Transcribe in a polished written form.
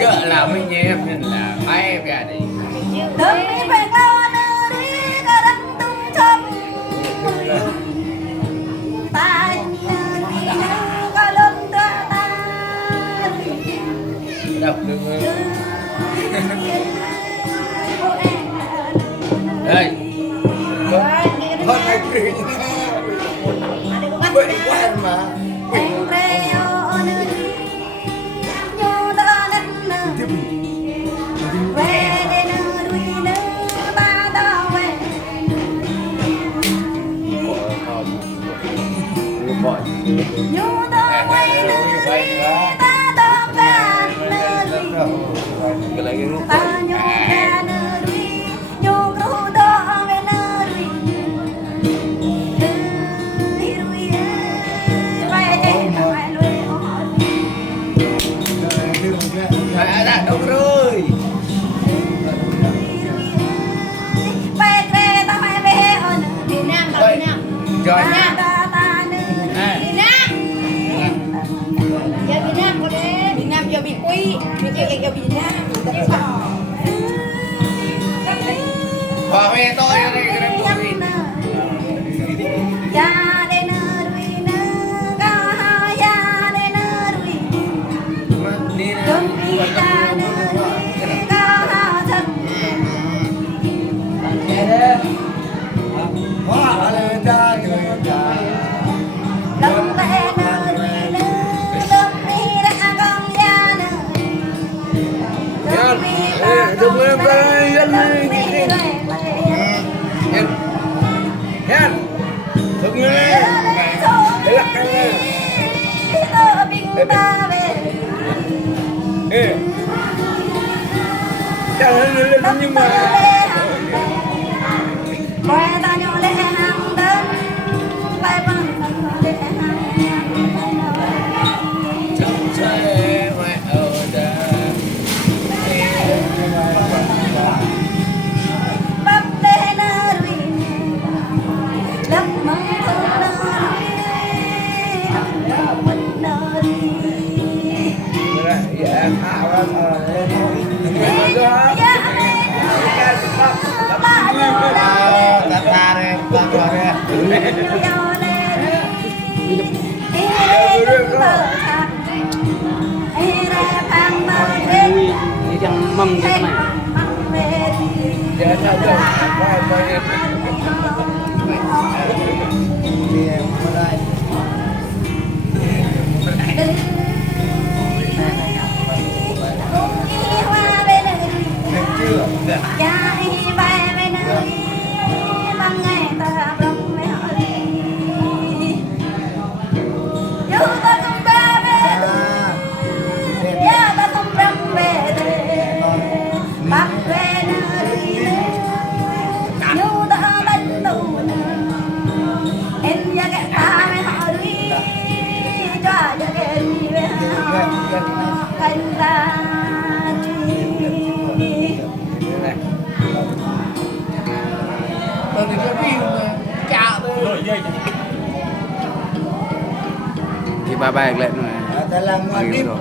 Gỡ là mình nhé nên là bay về đây đọc được rồi đây con này kỹ vậy quen mà cái lấy cái lúc đã đâu rồi Việt Nam rồi Việt Nam rồi Việt Nam có đấy Việt Nam giờ bị quy giờ Việt Nam họ về tôi đây cái này đừng lên đây dân hen đừng lên để lắc cái ê chào lên nhưng mà chẳng mầm cái này thì ba lên rồi.